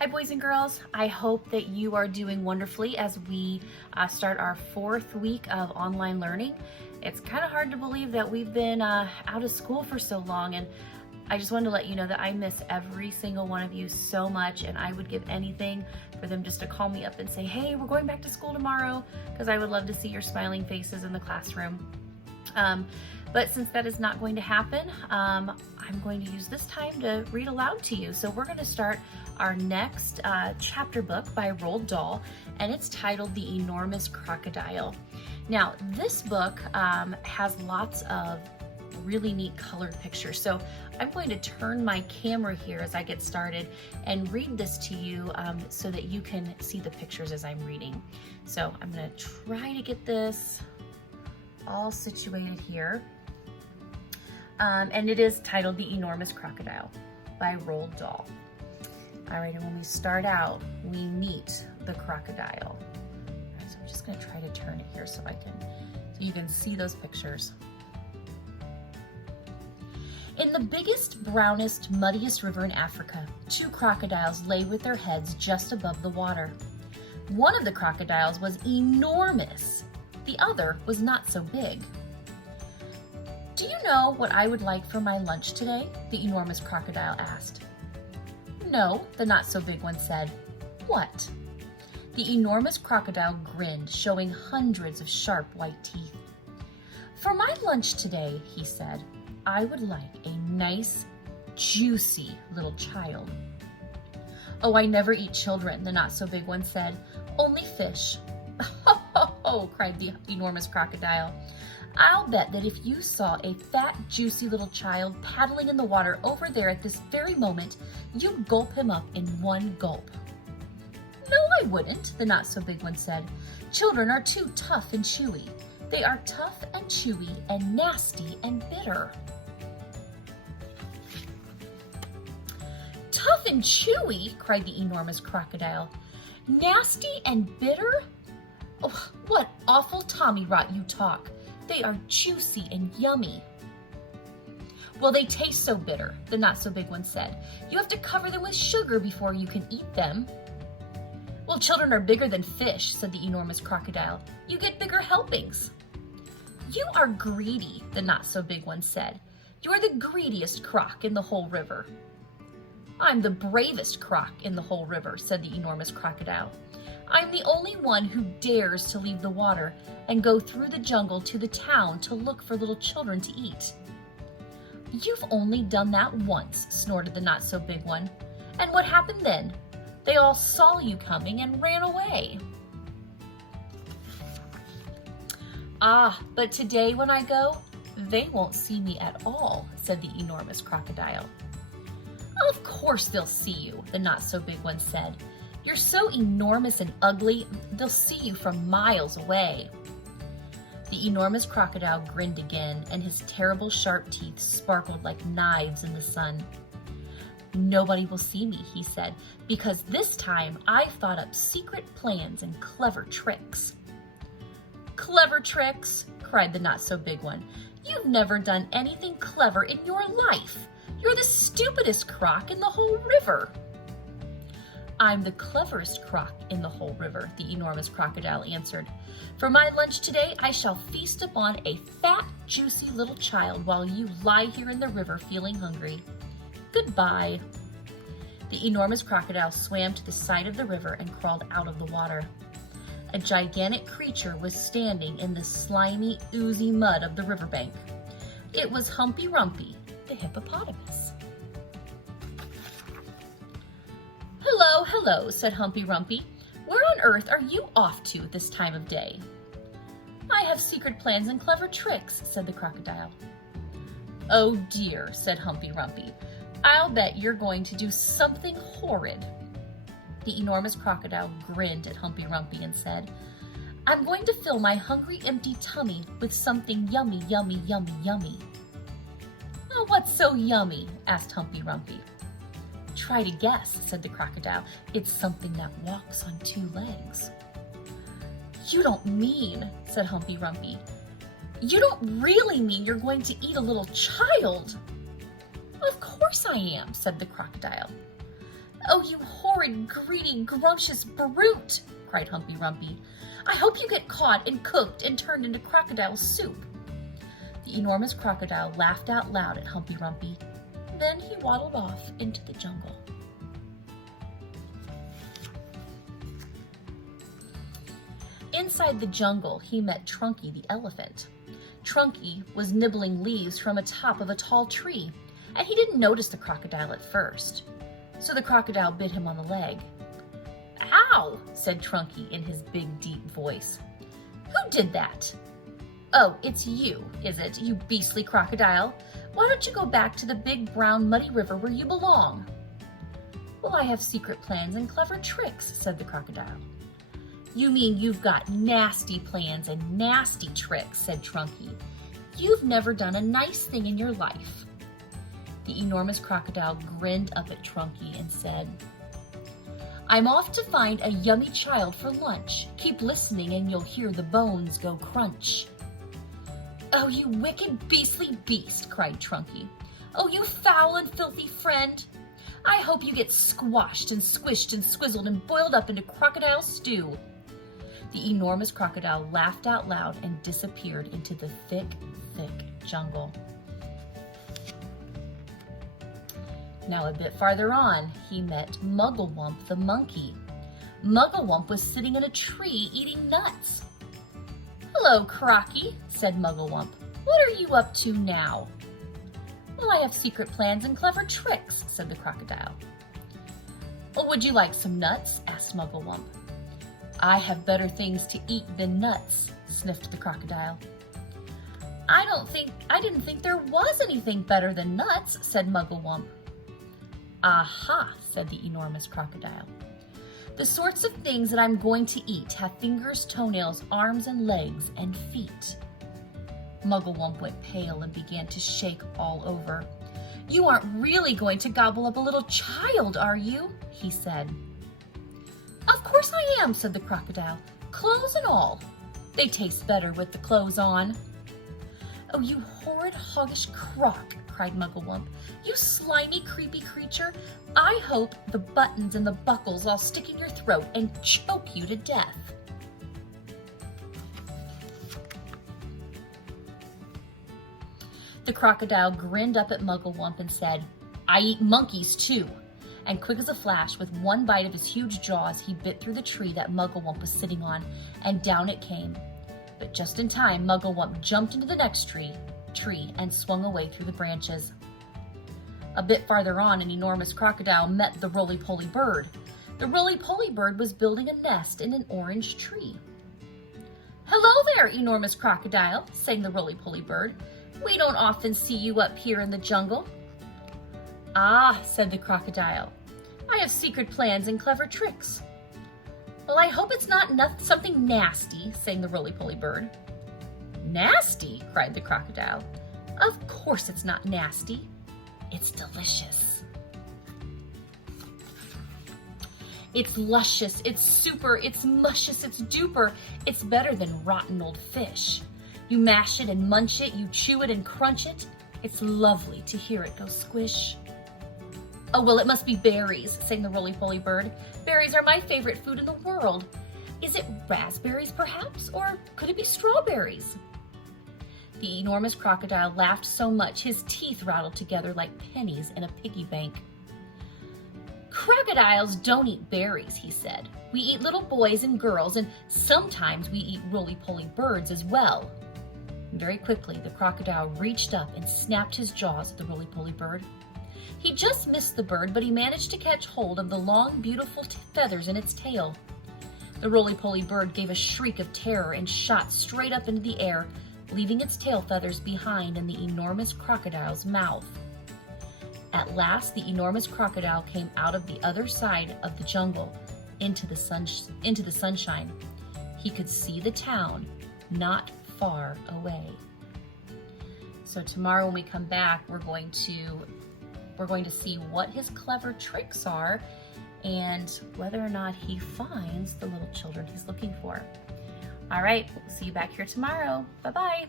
Hi boys and girls, I hope that you are doing wonderfully as we start our 4th week of online learning. It's kind of hard to believe that we've been out of school for so long, and I just wanted to let you know that I miss every single one of you so much, and I would give anything for them just to call me up and say, hey, we're going back to school tomorrow, because I would love to see your smiling faces in the classroom. But since that is not going to happen, I'm going to use this time to read aloud to you. So we're going to start our next chapter book by Roald Dahl, and it's titled The Enormous Crocodile. Now, this book has lots of really neat colored pictures. So I'm going to turn my camera here as I get started and read this to you so that you can see the pictures as I'm reading. So I'm going to try to get this all situated here. And it is titled The Enormous Crocodile by Roald Dahl. All right, and when we start out, we meet the crocodile. All right, so I'm just gonna try to turn it here so you can see those pictures. In the biggest, brownest, muddiest river in Africa, 2 crocodiles lay with their heads just above the water. One of the crocodiles was enormous. The other was not so big. Do you know what I would like for my lunch today? The enormous crocodile asked. No, the not-so-big one said. What? The enormous crocodile grinned, showing hundreds of sharp white teeth. For my lunch today, he said, I would like a nice, juicy little child. Oh, I never eat children, the not-so-big one said. Only fish. Ho, ho, ho, cried the enormous crocodile. I'll bet that if you saw a fat, juicy little child paddling in the water over there at this very moment, you'd gulp him up in one gulp. No, I wouldn't, the not-so-big one said. Children are too tough and chewy. They are tough and chewy and nasty and bitter. Tough and chewy, cried the enormous crocodile. Nasty and bitter? Oh, what awful tommy rot you talk. They are juicy and yummy. Well, they taste so bitter, the not-so-big one said. You have to cover them with sugar before you can eat them. Well, children are bigger than fish, said the enormous crocodile. You get bigger helpings. You are greedy, the not-so-big one said. You are the greediest croc in the whole river. I'm the bravest croc in the whole river, said the enormous crocodile. I'm the only one who dares to leave the water and go through the jungle to the town to look for little children to eat. You've only done that once, snorted the not-so-big one. And what happened then? They all saw you coming and ran away. Ah, but today when I go, they won't see me at all, said the enormous crocodile. Of course they'll see you, the not-so-big one said. You're so enormous and ugly, they'll see you from miles away. The enormous crocodile grinned again, and his terrible sharp teeth sparkled like knives in the sun. Nobody will see me, he said, because this time I've thought up secret plans and clever tricks. Clever tricks, cried the not-so-big one. You've never done anything clever in your life. You're the stupidest croc in the whole river. I'm the cleverest croc in the whole river, the enormous crocodile answered. For my lunch today, I shall feast upon a fat, juicy little child while you lie here in the river feeling hungry. Goodbye. The enormous crocodile swam to the side of the river and crawled out of the water. A gigantic creature was standing in the slimy, oozy mud of the riverbank. It was Humpy Rumpy, the hippopotamus. Hello, hello, said Humpy Rumpy. Where on earth are you off to at this time of day? I have secret plans and clever tricks, said the crocodile. Oh dear, said Humpy Rumpy. I'll bet you're going to do something horrid. The enormous crocodile grinned at Humpy Rumpy and said, I'm going to fill my hungry, empty tummy with something yummy, yummy, yummy, yummy. Oh, what's so yummy? Asked Humpy Rumpy. Try to guess, said the crocodile. It's something that walks on 2 legs. You don't mean, said Humpy Rumpy. You don't really mean you're going to eat a little child? Of course I am, said the crocodile. "Oh, you horrid, greedy, grumptious brute!" cried Humpy Rumpy. "I hope you get caught and cooked and turned into crocodile soup." The enormous crocodile laughed out loud at Humpy Rumpy. Then he waddled off into the jungle. Inside the jungle, he met Trunky the elephant. Trunky was nibbling leaves from the top of a tall tree, and he didn't notice the crocodile at first. So the crocodile bit him on the leg. "Ow!" said Trunky in his big, deep voice. "Who did that?" "Oh, it's you, is it, you beastly crocodile? Why don't you go back to the big, brown, muddy river where you belong?" "Well, I have secret plans and clever tricks," said the crocodile. "You mean you've got nasty plans and nasty tricks," said Trunky. "You've never done a nice thing in your life." The enormous crocodile grinned up at Trunky and said, "I'm off to find a yummy child for lunch. Keep listening and you'll hear the bones go crunch." "Oh, you wicked, beastly beast," cried Trunky. "Oh, you foul and filthy friend. I hope you get squashed and squished and squizzled and boiled up into crocodile stew." The enormous crocodile laughed out loud and disappeared into the thick, thick jungle. Now a bit farther on, he met Mugglewump the monkey. Mugglewump was sitting in a tree eating nuts. "Hello, Crocky," said Mugglewump. "What are you up to now?" "Well, I have secret plans and clever tricks," said the crocodile. "Well, would you like some nuts?" asked Mugglewump. "I have better things to eat than nuts," sniffed the crocodile. I didn't think there was anything better than nuts," said Mugglewump. "Aha," said the enormous crocodile. "The sorts of things that I'm going to eat have fingers, toenails, arms and legs, and feet." Mugglewump went pale and began to shake all over. "You aren't really going to gobble up a little child, are you?" he said. "Of course I am," said the crocodile, "clothes and all. They taste better with the clothes on." "Oh, you horrid, hoggish croc," cried Mugglewump. "You slimy, creepy creature. I hope the buttons and the buckles all stick in your throat and choke you to death." The crocodile grinned up at Mugglewump and said, "I eat monkeys too." And quick as a flash, with one bite of his huge jaws, he bit through the tree that Mugglewump was sitting on, and down it came. But just in time, Mugglewump jumped into the next tree and swung away through the branches. A bit farther on, an enormous crocodile met the roly-poly bird. The roly-poly bird was building a nest in an orange tree. "Hello there, enormous crocodile," sang the roly-poly bird. "We don't often see you up here in the jungle." "Ah," said the crocodile, "I have secret plans and clever tricks." "Well, I hope it's not something nasty," sang the roly-poly bird. "Nasty?" cried the crocodile. "Of course it's not nasty. It's delicious. It's luscious, it's super, it's muscious, it's duper. It's better than rotten old fish. You mash it and munch it, you chew it and crunch it. It's lovely to hear it go squish." "Oh, well, it must be berries," sang the roly-poly bird. "Berries are my favorite food in the world. Is it raspberries, perhaps? Or could it be strawberries?" The enormous crocodile laughed so much his teeth rattled together like pennies in a piggy bank. "Crocodiles don't eat berries," he said. "We eat little boys and girls, and sometimes we eat roly-poly birds as well." Very quickly, the crocodile reached up and snapped his jaws at the roly-poly bird. He just missed the bird, but he managed to catch hold of the long, beautiful feathers in its tail. The roly-poly bird gave a shriek of terror and shot straight up into the air, leaving its tail feathers behind in the enormous crocodile's mouth. At last, the enormous crocodile came out of the other side of the jungle into the sunshine. He could see the town not far away. So tomorrow when we come back, we're going to see what his clever tricks are and whether or not he finds the little children he's looking for. All right, we'll see you back here tomorrow. Bye-bye.